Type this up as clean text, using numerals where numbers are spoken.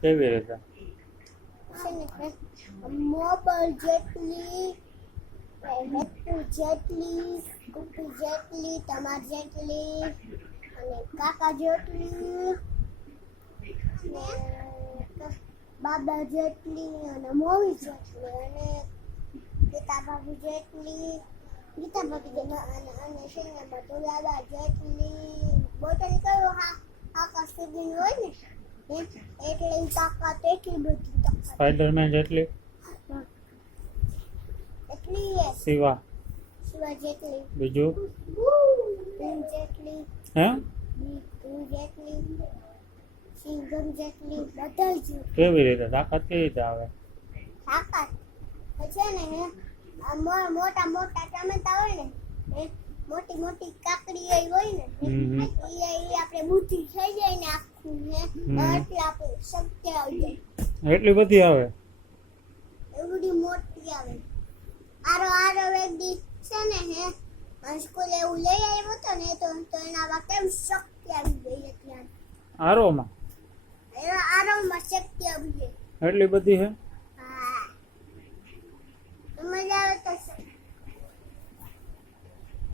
કેવી રીતે? મોબાઈલ જેટલી, હેતુ જેટલી, કુકી જેટલી, તમાર જેટલી, અને કાકા જેટલી, બાબા જેટલી, અને મોવી જેટલી, અને ગીતા ભાભી જેટલી, ગીતા ભાભી જેટલી, અને શેના બટુલાબા જેટલી, બોટલ કયો આકાશ સુધી હોય ને એટલી તાકાત, એટલી બધી તાકાત. સ્પાઈડરમેન જેટલી? એટલી શિવા જેટલી. બીજું? તું જેટલી, હે? તું જેટલી, સિંગમ જેટલી, બધા જ. કેવી રીતે તાકાત કેવી રીતે આવે? તાકાત છે ને મોટા મોટા ટમેટા હોય ને મોટી મોટી કાકડી હોય ને એ આપણે બુદ્ધિ થઈ જાય ને આખું ને એટલે આપણે શક્તિ આવી જાય. એટલી બધી આવે? એવડી મોટી આવે. આરો એક દી છે ને સ્કૂલે એવું લઈ આવ્યો હતો ને તો એના કેમ શક્તિ આવી ગઈ એટલે આરોમાં આરોમાં શક્તિ આવી ગઈ. એટલી બધી હે?